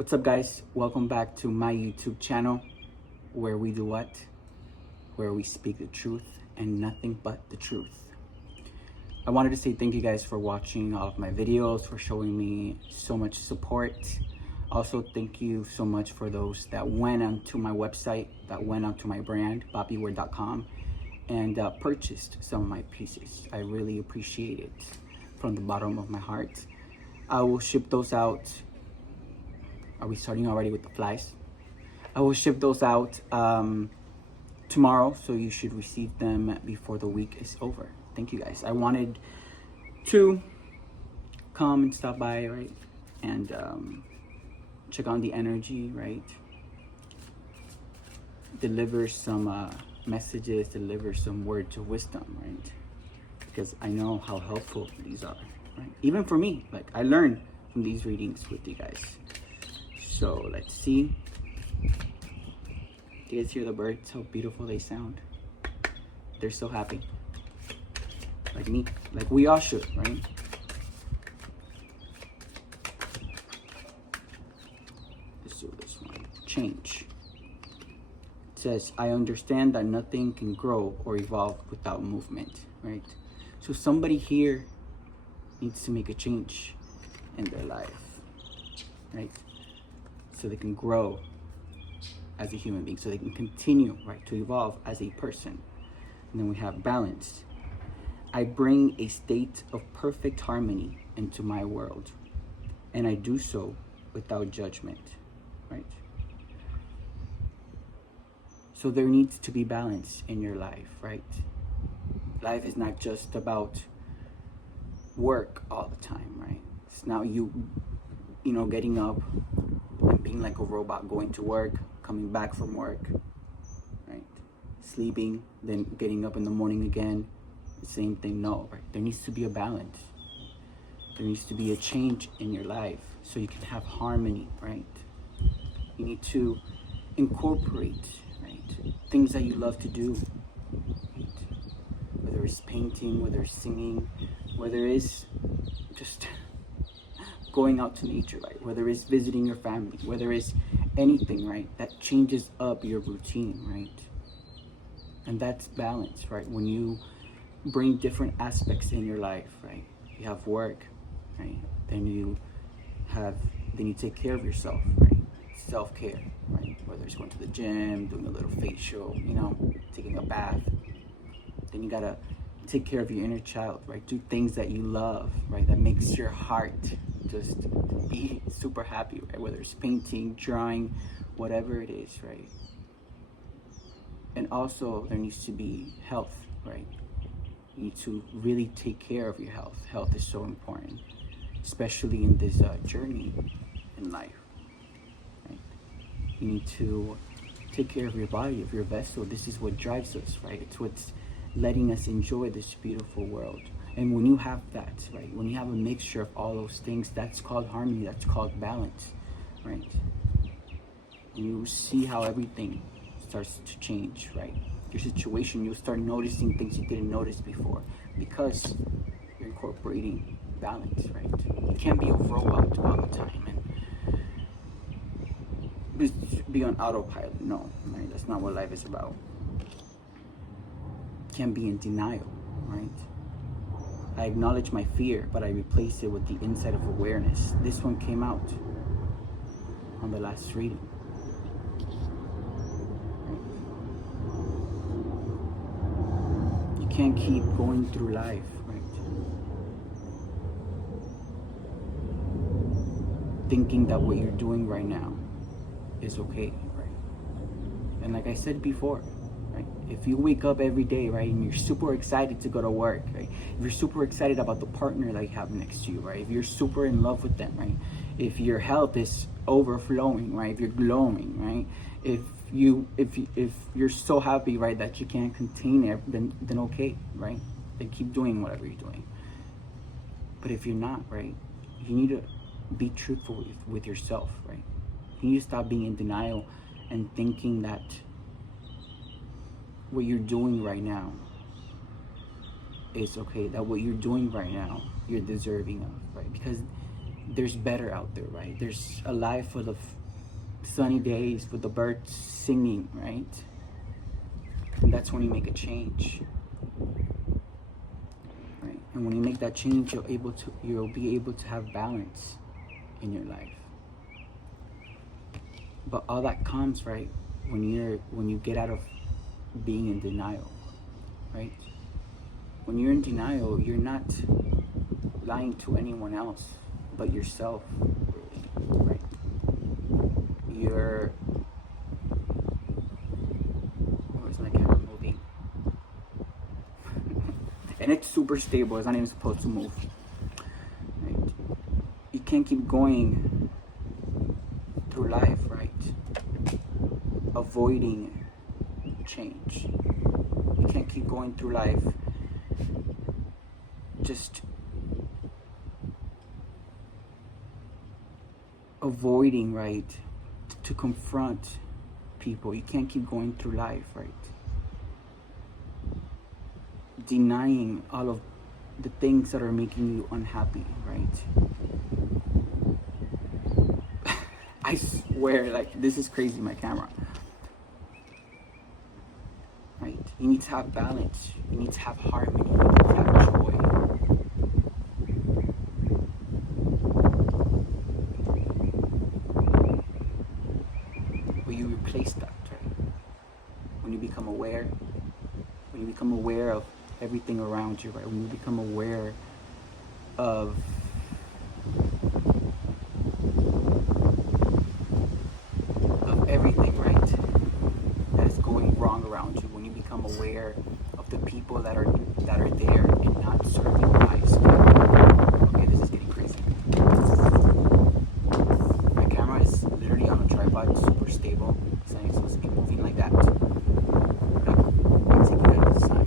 What's up, guys? Welcome back to my YouTube channel, where we do what? Where we speak the truth and nothing but the truth. I wanted to say thank you guys for watching all of my videos, for showing me so much support. Also, thank you so much for those that went onto my website, that went onto my brand, papiware.com, and purchased some of my pieces. I really appreciate it from the bottom of my heart. I will ship those out. Are we starting already with the flies? I will ship those out tomorrow, so you should receive them before the week is over. Thank you, guys. I wanted to come and stop by, right? And check on the energy, right? Deliver some messages, deliver some words of wisdom, right? Because I know how helpful these are, right? Even for me, like I learn from these readings with you guys. So let's see. Do you guys hear the birds? How beautiful they sound. They're so happy. Like me. Like we all should, right? Let's do this one. Change. It says, I understand that nothing can grow or evolve without movement, right? So somebody here needs to make a change in their life, right? So they can grow as a human being, so they can continue, right, to evolve as a person. And then we have balance. I bring a state of perfect harmony into my world, and I do so without judgment, right? So there needs to be balance in your life, right? Life is not just about work all the time, right? It's not you know, getting up and being like a robot, going to work, coming back from work, right? Sleeping, then getting up in the morning again, the same thing. No, right? There needs to be a balance. There needs to be a change in your life so you can have harmony, right? You need to incorporate, right, things that you love to do, right? Whether it's painting, whether it's singing, whether it's just going out to nature, right? Whether it's visiting your family, whether it's anything, right, that changes up your routine, right? And that's balance, right? When you bring different aspects in your life, right? You have work, right? Then you take care of yourself, right? Self-care, right? Whether it's going to the gym, doing a little facial, you know, taking a bath. Then you gotta take care of your inner child, right? Do things that you love, right? That makes your heart just be super happy, right? Whether it's painting, drawing, whatever it is, right? And also there needs to be health, right? You need to really take care of your health. Health is so important, especially in this journey in life, right? You need to take care of your body, of your vessel. This is what drives us, right? It's what's letting us enjoy this beautiful world. And when you have that, right, when you have a mixture of all those things, that's called harmony, that's called balance, right? And you see how everything starts to change, right? Your situation, you'll start noticing things you didn't notice before because you're incorporating balance, right? You can't be a robot all the time and just be on autopilot. No, right? That's not what life is about. Can't be in denial, right? I acknowledge my fear, but I replace it with the insight of awareness. This one came out on the last reading. You can't keep going through life, right, thinking that what you're doing right now is okay, right? And like I said before, right? If you wake up every day, right, and you're super excited to go to work, right? If you're super excited about the partner that you have next to you, right? If you're super in love with them, right? If your health is overflowing, right? If you're glowing, right? If you're so happy, right, that you can't contain it, then okay, right? Then keep doing whatever you're doing. But if you're not, right, you need to be truthful with yourself, right? You need to stop being in denial and thinking that what you're doing right now is okay, that what you're doing right now, you're deserving of, right? Because there's better out there, right? There's a life full of sunny days with the birds singing, right? And that's when you make a change, right? And when you make that change, you'll be able to have balance in your life. But all that comes, right, when you get out of being in denial, right? When you're in denial, you're not lying to anyone else but yourself, really, right? Where's my camera moving? And it's super stable. It's not even supposed to move, right? You can't keep going through life, right, avoiding change. You can't keep going through life just avoiding, right, to confront people. You can't keep going through life, right, denying all of the things that are making you unhappy, right? I swear, like, this is crazy, my camera. Right? You need to have balance. You need to have harmony. You need to have joy. But you replace that, right? When you become aware of everything around you, right? When you become aware of everything, right, that's going wrong around you. When you become aware of the people that are there and not serving your highest good. Okay, this is getting crazy. My camera is literally on a tripod, super stable. It's not even supposed to be moving like that. I'm taking it all the time.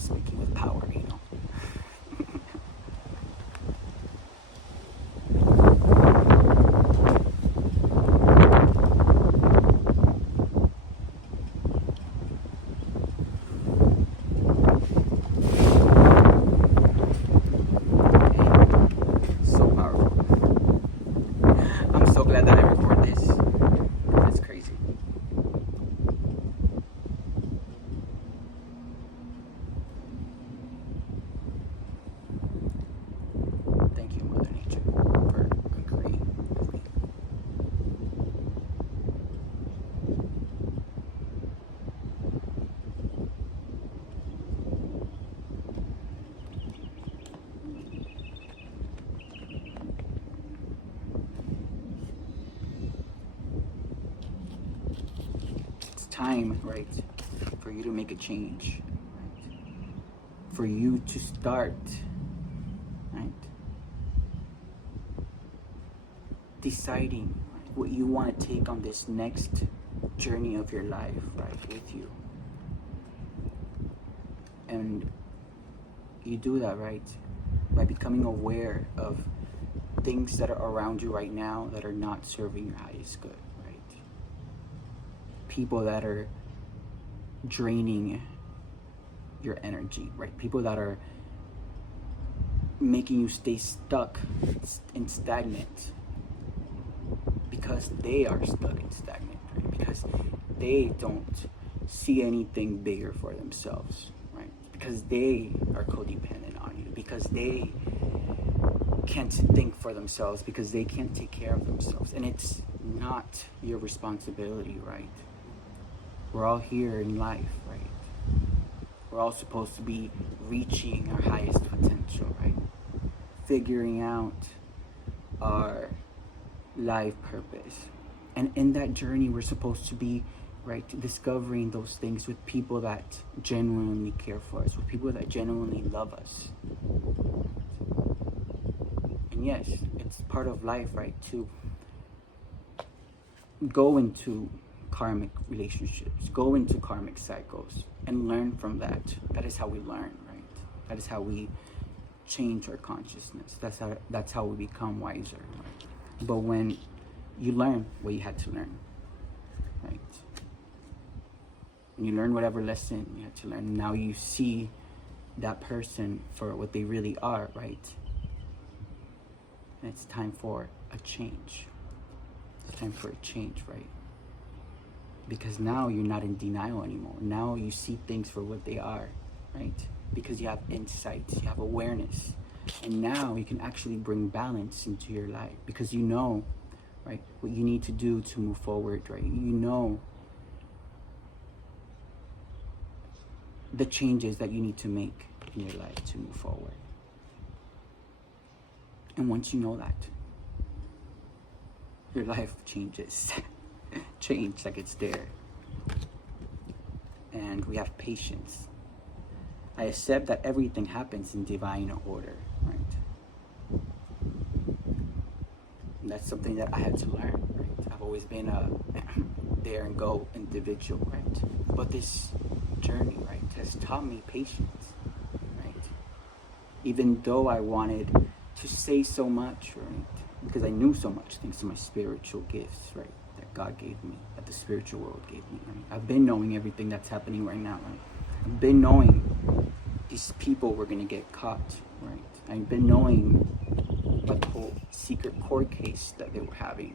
Speaking with power, you know. So powerful. I'm so glad that I record this. That's crazy. Thank you, Mother Nature, for agreeing with me. It's time, right, for you to make a change, right? For you to start, right, deciding what you want to take on this next journey of your life, right, with you. And you do that, right, by becoming aware of things that are around you right now that are not serving your highest good, right? People that are draining your energy, right? People that are making you stay stuck and stagnant because they are stuck and stagnant, right? Because they don't see anything bigger for themselves, right? Because they are codependent on you, because they can't think for themselves, because they can't take care of themselves. And it's not your responsibility, right? We're all here in life, right? We're all supposed to be reaching our highest potential, right? Figuring out our life purpose. And in that journey, we're supposed to be, right, discovering those things with people that genuinely care for us, with people that genuinely love us. And yes, it's part of life, right, to go into karmic relationships, go into karmic cycles, and learn from that. That is how we learn, right? That is how we change our consciousness. That's how we become wiser, right? But when you learn what you had to learn, right? And you learn whatever lesson you had to learn. Now you see that person for what they really are, right? And it's time for a change. It's time for a change, right? Because now you're not in denial anymore. Now you see things for what they are, right? Because you have insights, you have awareness. And now you can actually bring balance into your life because you know, right, what you need to do to move forward, right? You know the changes that you need to make in your life to move forward. And once you know that, your life changes. Change, like it's there. And we have patience. I accept that everything happens in divine order, right? And that's something that I had to learn, right? I've always been a there and go individual, right? But this journey, right, has taught me patience, right? Even though I wanted to say so much, right? Because I knew so much thanks to my spiritual gifts, right? That God gave me, that the spiritual world gave me, right? I've been knowing everything that's happening right now, right? I've been knowing these people were going to get caught, right? I've been knowing about the whole secret court case that they were having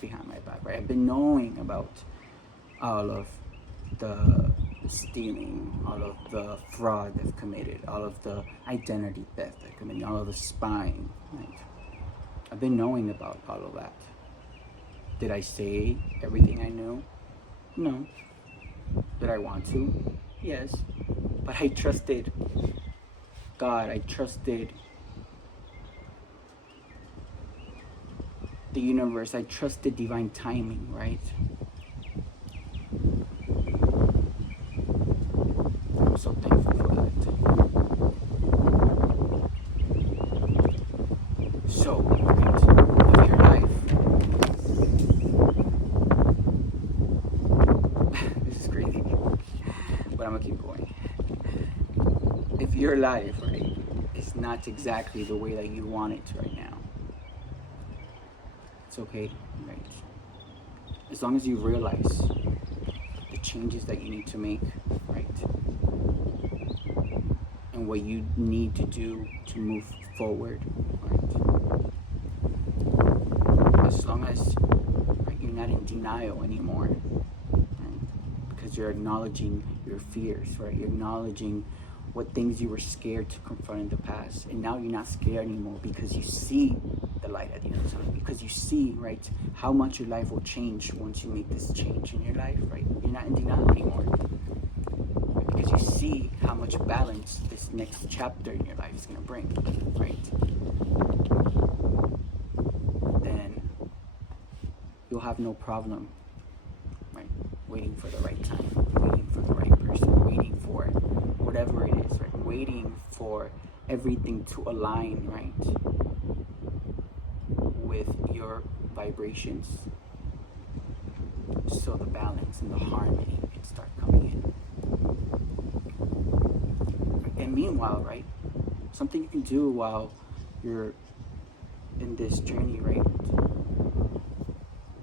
behind my back, right? I've been knowing about all of the stealing, all of the fraud they've committed, all of the identity theft they've committed, all of the spying, right? I've been knowing about all of that. Did I say everything I knew? No. Did I want to? Yes. But I trusted God. I trusted the universe. I trusted divine timing, right? I'm so thankful for that. So, right, live your life. This is crazy, but I'm gonna keep going. If your life, right, is not exactly the way that you want it right now, it's okay, right? As long as you realize the changes that you need to make, right? And what you need to do to move forward, right? As long as, right, you're not in denial anymore, right? Because you're acknowledging your fears, right? You're acknowledging what things you were scared to confront in the past, and now you're not scared anymore because you see the light at the end of the tunnel, because you see, right, how much your life will change once you make this change in your life, right? You're not in denial anymore, because you see how much balance this next chapter in your life is going to bring, right? Then you'll have no problem, right, waiting for the right time, waiting for the right person, waiting for whatever it is, right? Waiting for everything to align, right, with your vibrations, so the balance and the harmony can start coming in. And meanwhile, right, something you can do while you're in this journey, right?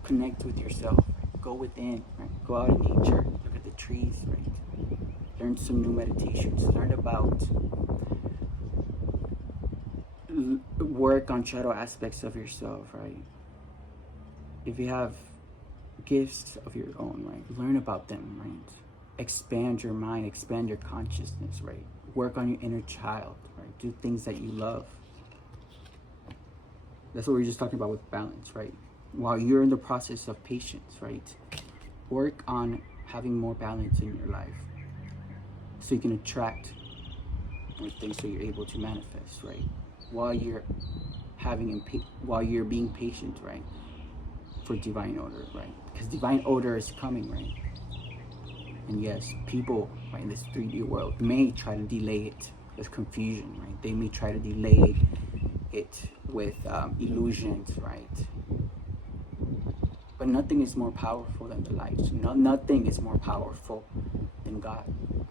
Connect with yourself, right? Go within, right? Go out in nature, look at the trees, right? Learn some new meditations, learn about, work on shadow aspects of yourself, right? If you have gifts of your own, right, learn about them, right? Expand your mind, expand your consciousness, right? Work on your inner child, right? Do things that you love. That's what we were just talking about with balance, right? While you're in the process of patience, right? Work on having more balance in your life so you can attract more things so you're able to manifest, right? While you're while you're being patient, right? For divine order, right? Because divine order is coming, right? And yes, people, right, in this 3D world may try to delay it with confusion, right? They may try to delay it with illusions, right? But nothing is more powerful than the light. Nothing is more powerful than God,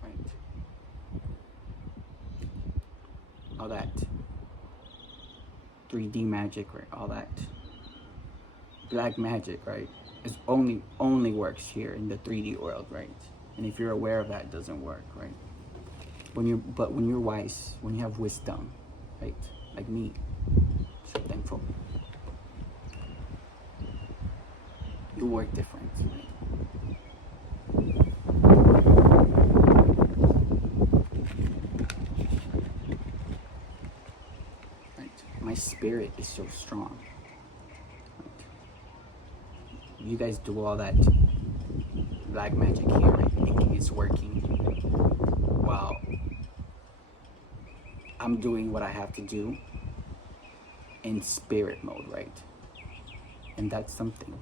right? All that 3D magic, right? All that black magic, right? It only works here in the 3D world, right? And if you're aware of that, it doesn't work, right? When you're wise, when you have wisdom, right? Like me, so thankful. You work different, right? My spirit is so strong. You guys do all that black magic here, right? Thinking it's working, while I'm doing what I have to do in spirit mode, right? And that's something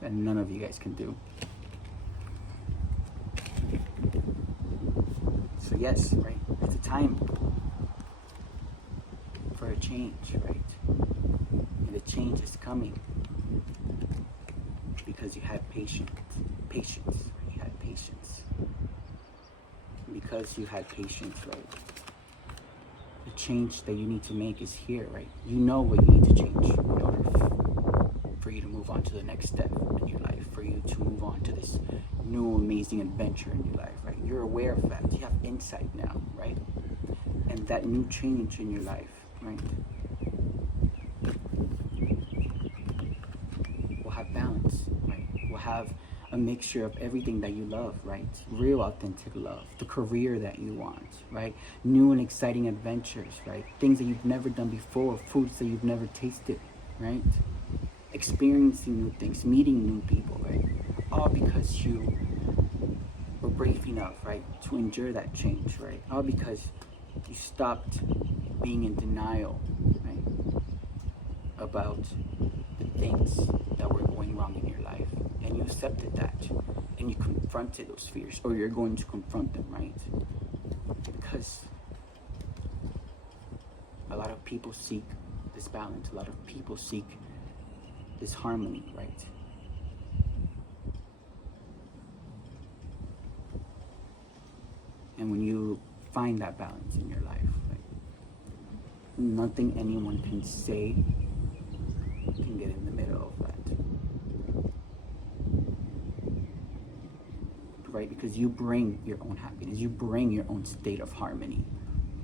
that none of you guys can do. So yes, right? It's a time for a change, right? And the change is coming because you had patience. You had patience. Because you had patience, right? The change that you need to make is here, right? You know what you need to change in order for you to move on to the next step in your life, for you to move on to this new amazing adventure in your life, right? You're aware of that. You have insight now, right? And that new change in your life, right, will have balance, right? Will have a mixture of everything that you love, right? Real authentic love, the career that you want, right? New and exciting adventures, right? Things that you've never done before, foods that you've never tasted, right? Experiencing new things, meeting new people, right? All because you were brave enough, right, to endure that change, right? All because you stopped being in denial, right, about the things that were going wrong in your life. And you accepted that, and you confronted those fears, or you're going to confront them, right? Because a lot of people seek this balance. A lot of people seek this harmony, right? And when you find that balance in your life, right, nothing anyone can say can get in the middle of that. Right? Because you bring your own happiness, you bring your own state of harmony,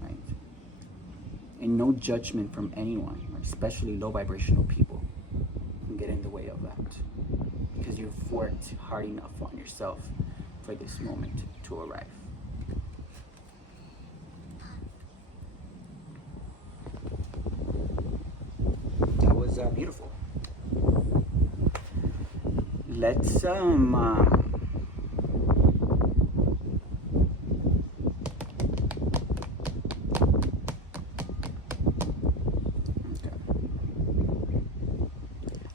right? And no judgment from anyone, especially low vibrational people, can get in the way of that. Because you've worked hard enough on yourself for this moment to arrive. That was beautiful. Let's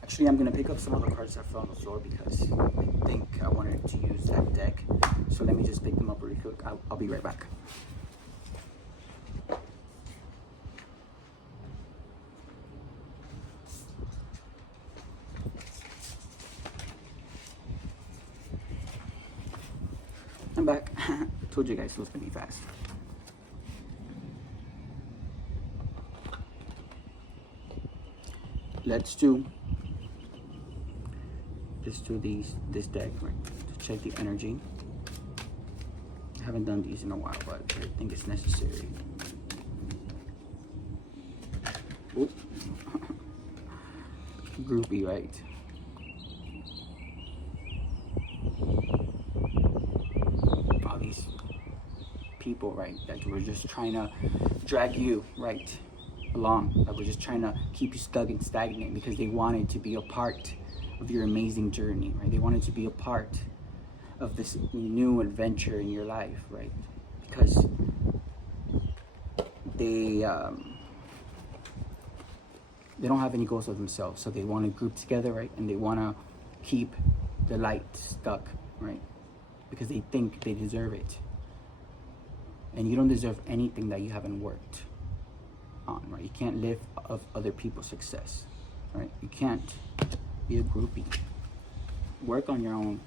actually, I'm gonna pick up some other cards that fell on the floor because I think I wanted to use that deck. So let me just pick them up really quick. I'll be right back. I'm back. Told you guys it was gonna be fast. Let's do this deck, right, to check the energy. I haven't done these in a while, but I think it's necessary. Oop. Groupie, right? All these people, right, that were just trying to drag you, right, along, that were just trying to keep you stuck and stagnant because they wanted to be a part of your amazing journey, right? They wanted to be a part of this new adventure in your life, right? Because they don't have any goals of themselves, so they want to group together, right? And they want to keep the light stuck, right? Because they think they deserve it. And you don't deserve anything that you haven't worked on, right? You can't live off other people's success, right? You can't be a groupie. Work on your own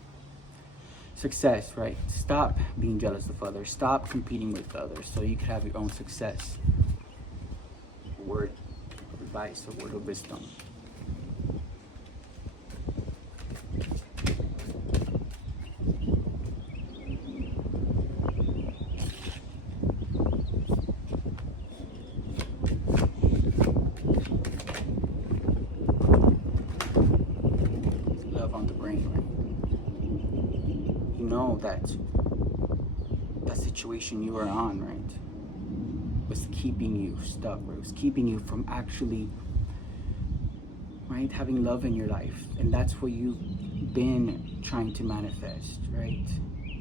success, right? Stop being jealous of others. Stop competing with others so you can have your own success. A word of advice, a word of wisdom. know that that situation you were on, right, was keeping you stuck, or it was keeping you from actually, right, having love in your life. And that's what you've been trying to manifest, right?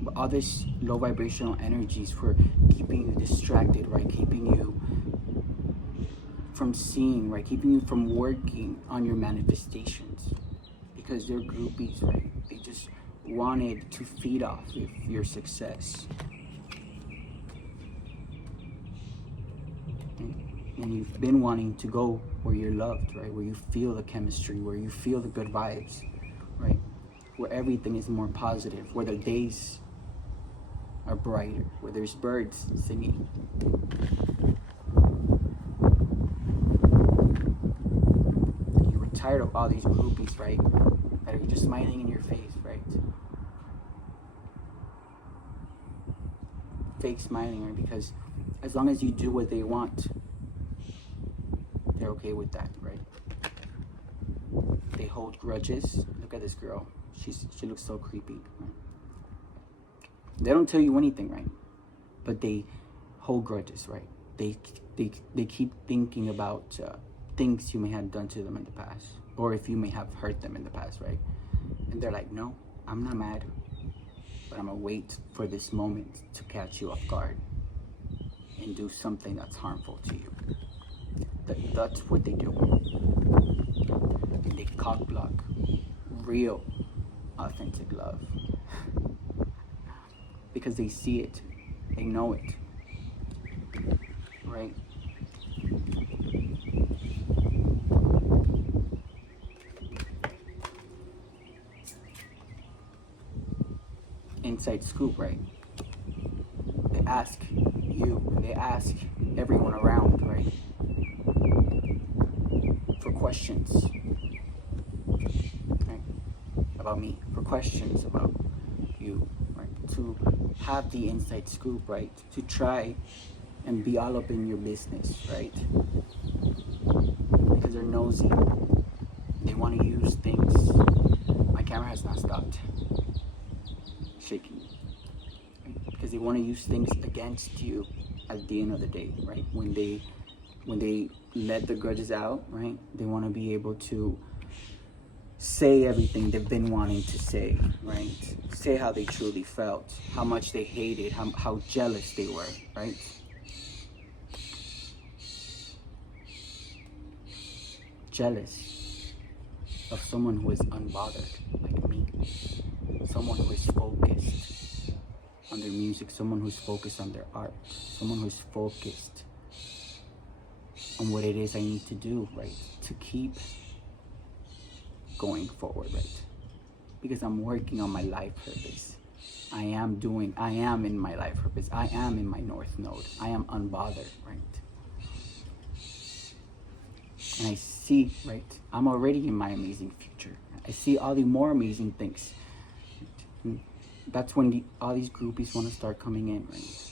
But all this low vibrational energies were keeping you distracted, right? Keeping you from seeing, right? Keeping you from working on your manifestations, because they're groupies, right? They just wanted to feed off of your success. And you've been wanting to go where you're loved, right? Where you feel the chemistry, where you feel the good vibes, right? Where everything is more positive, where the days are brighter, where there's birds singing. You were tired of all these groupies, right? That are just smiling in your face, right? Fake smiling, right? Because as long as you do what they want, they're okay with that, right? They hold grudges. Look at this girl. She looks so creepy, right? They don't tell you anything, right? But they hold grudges, right? They keep thinking about things you may have done to them in the past, or if you may have hurt them in the past, right? And they're like, no, I'm not mad, but I'm gonna wait for this moment to catch you off guard and do something that's harmful to you. That's what they do. And they cock block real, authentic love. Because they see it, they know it, right? Inside scoop, right? They ask you, they ask everyone around, right? For questions, right? About me, for questions about you, right? To have the inside scoop, right? To try and be all up in your business, right? Because they're nosy. They want to use things. My camera has not stopped shaking, right? Because they want to use things against you at the end of the day, right? When they let the grudges out, right? They want to be able to say everything they've been wanting to say, right? Say how they truly felt, how much they hated, how jealous they were, right? Jealous of someone who is unbothered, like me. Someone who is focused on their music, someone who's focused on their art, someone who's focused on what it is I need to do, right? To keep going forward, right? Because I'm working on my life purpose. I am in my life purpose. I am in my north node. I am unbothered, right? And I see, right? I'm already in my amazing future. I see all the more amazing things. And that's when all these groupies want to start coming in, right?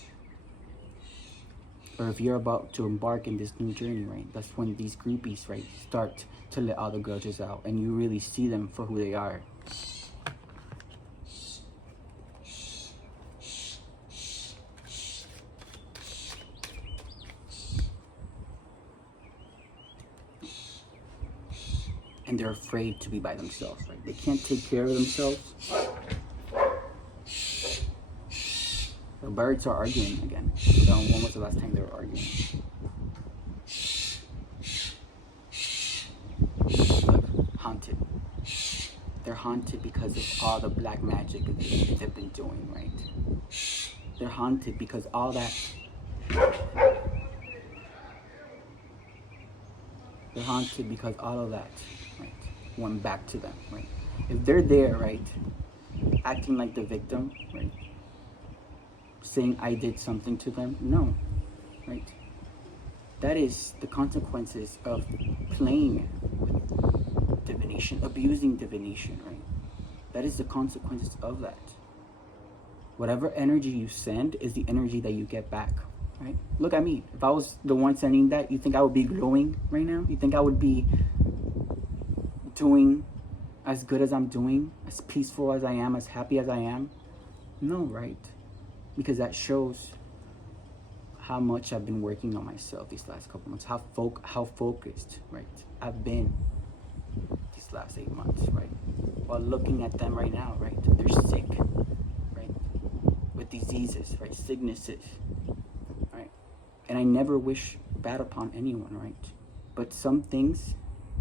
Or if you're about to embark in this new journey, right? That's when these groupies, right, start to let all the grudges out, and you really see them for who they are. And they're afraid to be by themselves, right? They can't take care of themselves. The birds are arguing again. So when was the last time they were arguing? Look, haunted. They're haunted because of all the black magic they've been doing, right? They're haunted because all that. They're haunted because all of that, right, went back to them, right? If they're there, right, acting like the victim, right, saying I did something to them, no, right? That is the consequences of playing with divination, abusing divination, right? That is the consequences of that. Whatever energy you send is the energy that you get back, right? Look at me. If I was the one sending that, you think I would be glowing right now? You think I would be doing as good as I'm doing, as peaceful as I am, as happy as I am? No, right? Because that shows how much I've been working on myself these last couple months, how focused, right, I've been these last 8 months, right? While looking at them right now, right, they're sick, right, with diseases, right, sicknesses, right? And I never wish bad upon anyone, right? But some things,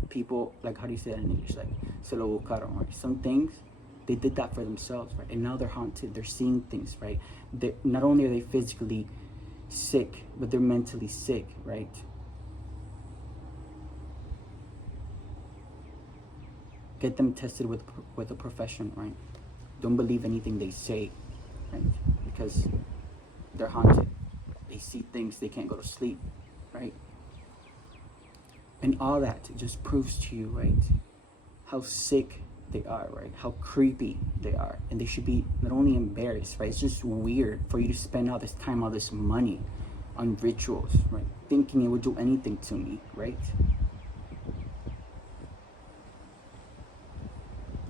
people, like, how do you say that in English? Like, se lo buscaron, right? Some things, they did that for themselves, right? And now they're haunted, they're seeing things, right? Not only are they physically sick, but they're mentally sick, right? Get them tested with a professional, right? Don't believe anything they say, right? Because they're haunted. They see things, they can't go to sleep, right? And all that just proves to you, right, how sick they are, right? How creepy they are. And they should be not only embarrassed, right? It's just weird for you to spend all this time, all this money on rituals, right? Thinking it would do anything to me, right?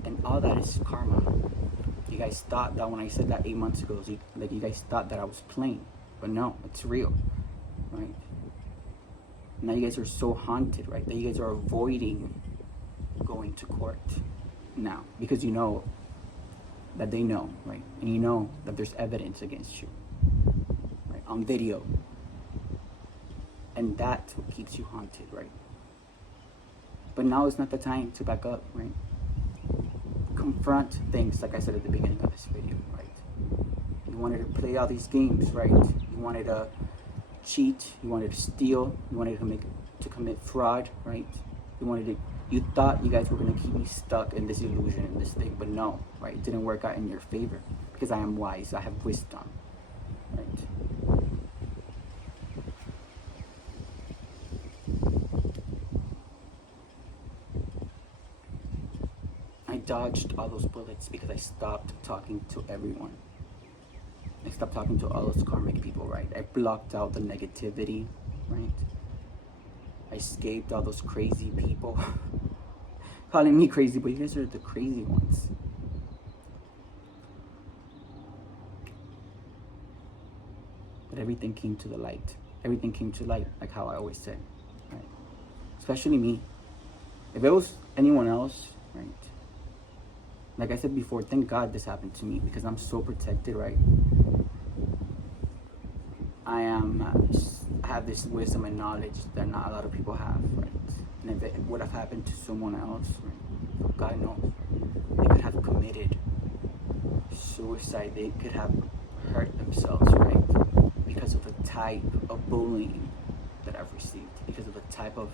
And all that is karma. You guys thought that when I said that 8 months ago, like, you guys thought that I was playing. But no, it's real, right? Now you guys are so haunted, right? That you guys are avoiding going to court now, because you know that they know, right? And you know that there's evidence against you, right, on video. And that's what keeps you haunted, right? But now is not the time to back up, right? Confront things, like I said at the beginning of this video, right? You wanted to play all these games, right? You wanted to cheat, you wanted to steal, you wanted to commit fraud, right? You thought you guys were going to keep me stuck in this illusion, in this thing, but no, right? It didn't work out in your favor, because I am wise, I have wisdom, right? I dodged all those bullets because I stopped talking to everyone. I stopped talking to all those karmic people, right? I blocked out the negativity, right? I escaped all those crazy people. Calling me crazy, but you guys are the crazy ones. But everything came to the light. Everything came to light, like how I always say, right? Especially me. If it was anyone else, right? Like I said before, thank God this happened to me, because I'm so protected, right? I have this wisdom and knowledge that not a lot of people have, right? And if it would have happened to someone else, right, God knows, they could have committed suicide. They could have hurt themselves, right? Because of the type of bullying that I've received, because of the type of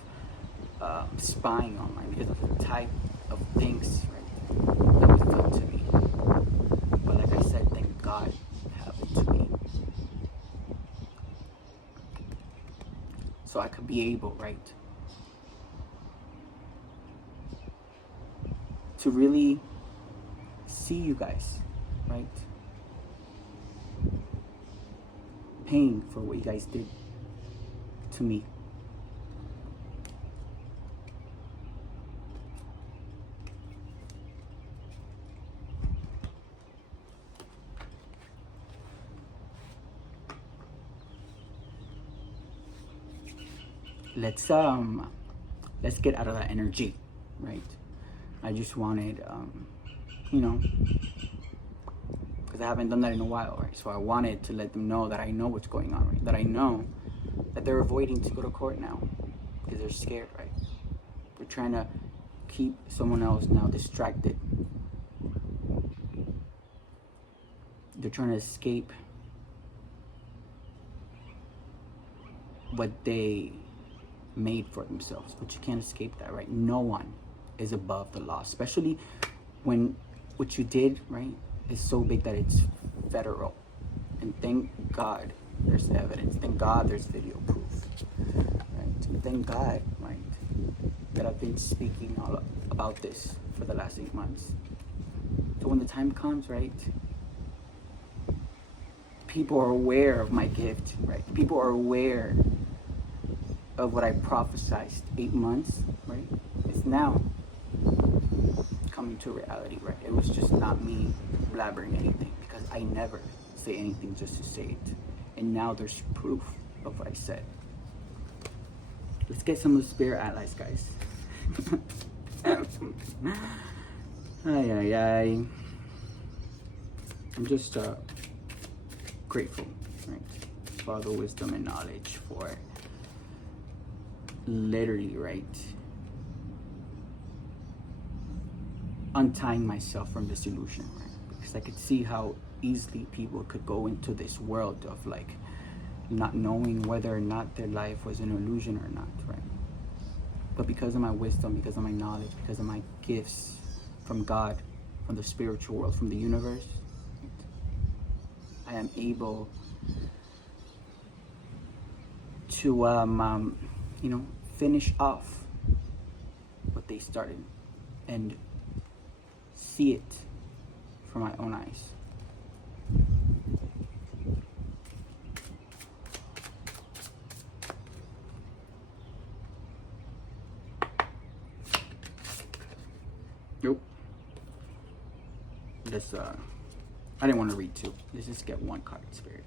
spying online, because of the type of things, right, that was done to me. But like I said, thank God it happened to me, so I could be able, right, to really see you guys, right, paying for what you guys did to me. Let's get out of that energy, right? I just wanted, because I haven't done that in a while, right? So I wanted to let them know that I know what's going on, right? That I know that they're avoiding to go to court now because they're scared, right? They're trying to keep someone else now distracted. They're trying to escape what they made for themselves, but you can't escape that, right? No one is above the law, especially when what you did, right, is so big that it's federal. And thank God there's evidence. Thank God there's video proof, right? And thank God, right, that I've been speaking all about this for the last 8 months. So when the time comes, right, people are aware of my gift, right? People are aware of what I prophesied 8 months, right? It's now coming to reality, right? It was just not me blabbering anything, because because I never say anything just to say it. And now there's proof of what I said. Let's get some of the spirit allies, guys. Ay. I'm just grateful, right, for all the wisdom and knowledge, for literally, right, untying myself from this illusion, right? Because I could see how easily people could go into this world of like not knowing whether or not their life was an illusion or not, right? But because of my wisdom, because of my knowledge, because of my gifts from God, from the spiritual world, from the universe, I am able to, finish off what they started and see it from my own eyes. Nope. Let's, I didn't want to read two. Let's just get one card, Spirit.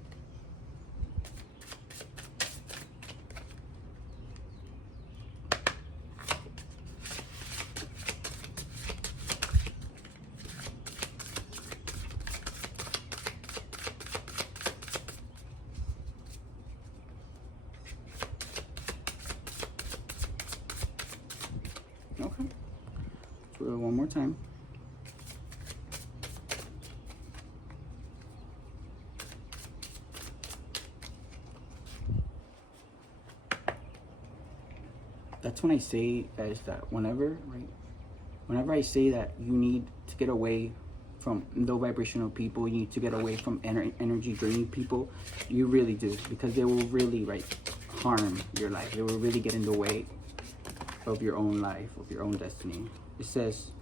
Okay. Let's do it one more time. That's when I say, guys, that whenever I say that you need to get away from low vibrational people, you need to get away from energy draining people, you really do, because they will really, right, harm your life. They will really get in the way of your own life, of your own destiny. It says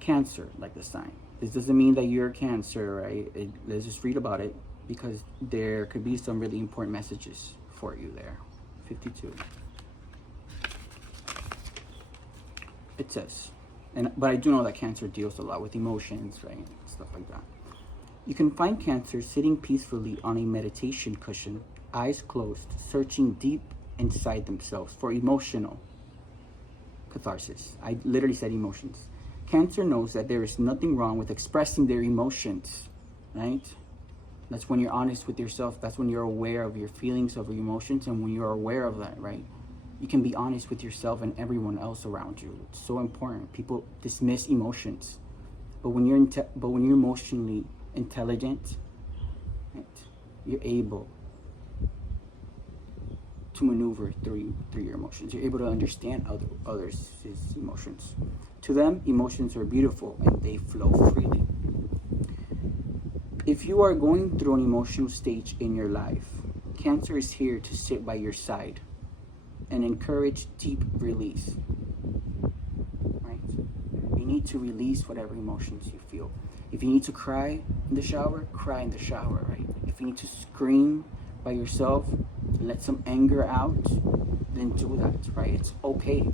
Cancer, like the sign. This doesn't mean that you're Cancer, right? Let's just read about it, because there could be some really important messages for you there. 52. It says, but I do know that Cancer deals a lot with emotions, right? Stuff like that. You can find Cancer sitting peacefully on a meditation cushion, eyes closed, searching deep inside themselves for emotional catharsis. I literally said emotions. Cancer knows that there is nothing wrong with expressing their emotions, right? That's when you're honest with yourself. That's when you're aware of your feelings, of your emotions, and when you're aware of that, right? You can be honest with yourself and everyone else around you. It's so important. People dismiss emotions, but when you're emotionally intelligent, right, you're able to maneuver through your emotions. You're able to understand others' emotions. To them, emotions are beautiful and they flow freely. If you are going through an emotional stage in your life, Cancer is here to sit by your side and encourage deep release, right? You need to release whatever emotions you feel. If you need to cry in the shower, cry in the shower, right? If you need to scream by yourself, let some anger out, then do that, right? It's okay.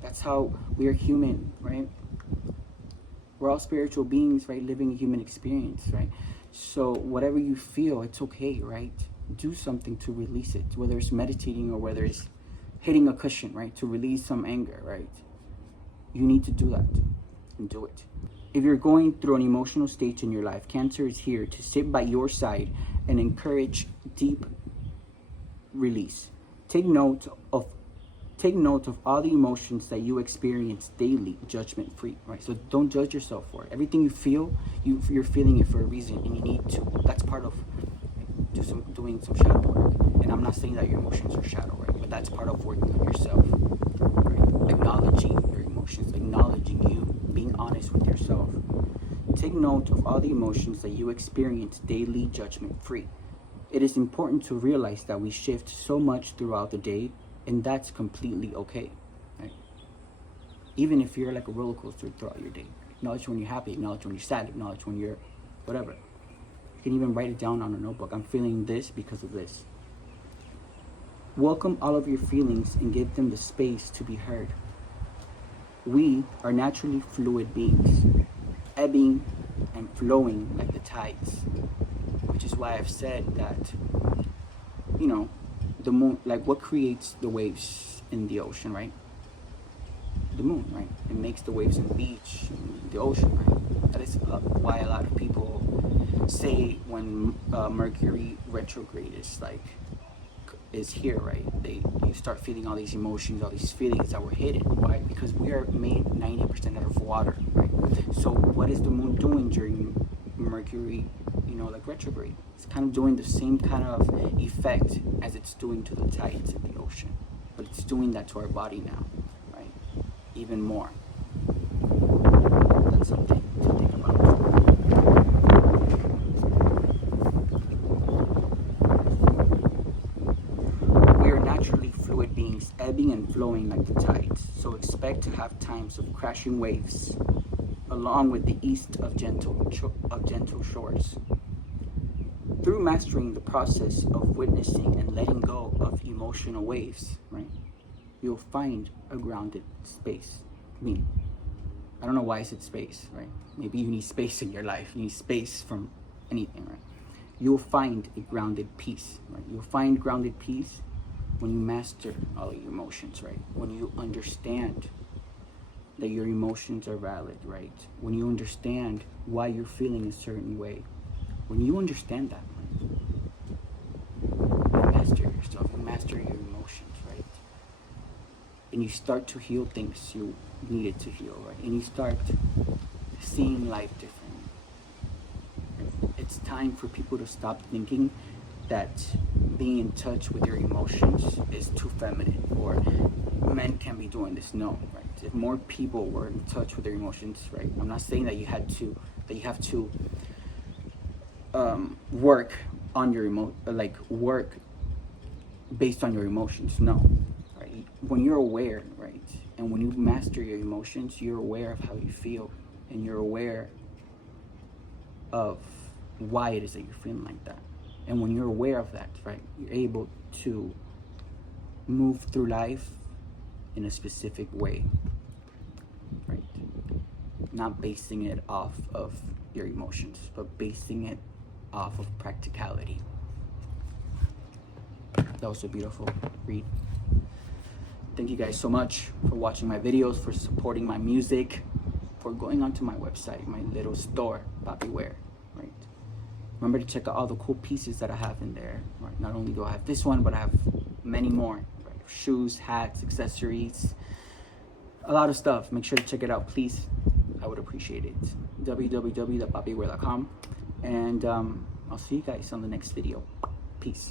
That's how we are human, right? We're all spiritual beings, right? Living a human experience, right? So whatever you feel, it's okay, right? Do something to release it, whether it's meditating or whether it's hitting a cushion, right? To release some anger, right? You need to do that and do it. If you're going through an emotional stage in your life, Cancer is here to sit by your side and encourage deep release. Take note of all the emotions that you experience daily, judgment free, right? So don't judge yourself for it. Everything you feel, you're feeling it for a reason, and you need to. That's part of doing some shadow work. And I'm not saying that your emotions are shadow, right? But that's part of working on yourself, right? Acknowledging your emotions, acknowledging you, being honest with yourself. Take note of all the emotions that you experience daily, judgment free. It is important to realize that we shift so much throughout the day, and that's completely okay, right? Even if you're like a roller coaster throughout your day. Acknowledge when you're happy, acknowledge when you're sad, acknowledge when you're whatever. You can even write it down on a notebook. I'm feeling this because of this. Welcome all of your feelings and give them the space to be heard. We are naturally fluid beings, ebbing and flowing like the tides, which is why I've said that, you know, the moon, like what creates the waves in the ocean, right? The moon, right? It makes the waves in the beach, in the ocean, right? That is why a lot of people say when Mercury retrograde is here, right? You start feeling all these emotions, all these feelings that were hidden. Why? Because we are made 90% out of water, right? So what is the moon doing during Mercury, like retrograde? It's kind of doing the same kind of effect as it's doing to the tides in the ocean, but it's doing that to our body now, right? Even more. That's something to think about. We are naturally fluid beings, ebbing and flowing like the tides, so expect to have times of crashing waves, along with the east of gentle shores. Through mastering the process of witnessing and letting go of emotional waves, right, you'll find a grounded space. I don't know why I said space, right? Maybe you need space in your life. You need space from anything, right? You'll find a grounded peace, right? You'll find grounded peace when you master all your emotions, right? When you understand that your emotions are valid, right? When you understand why you're feeling a certain way. When you understand that, right? You master yourself, you master your emotions, right? And you start to heal things you needed to heal, right? And you start seeing life differently. It's time for people to stop thinking that being in touch with your emotions is too feminine, or men can't be doing this. No, right? If more people were in touch with their emotions, right? I'm not saying that you have to work on your work based on your emotions. No, right? When you're aware, right, and when you master your emotions, you're aware of how you feel, and you're aware of why it is that you're feeling like that. And when you're aware of that, right, you're able to move through life in a specific way, right? Not basing it off of your emotions, but basing it off of practicality. That was a beautiful read. Thank you guys so much for watching my videos, for supporting my music, for going onto my website, my little store, PAPI Wear, right? Remember to check out all the cool pieces that I have in there, right? Not only do I have this one, but I have many more, right? Shoes, hats, accessories, a lot of stuff. Make sure to check it out, please. I would appreciate it. www.papiwear.com. And I'll see you guys on the next video. Peace.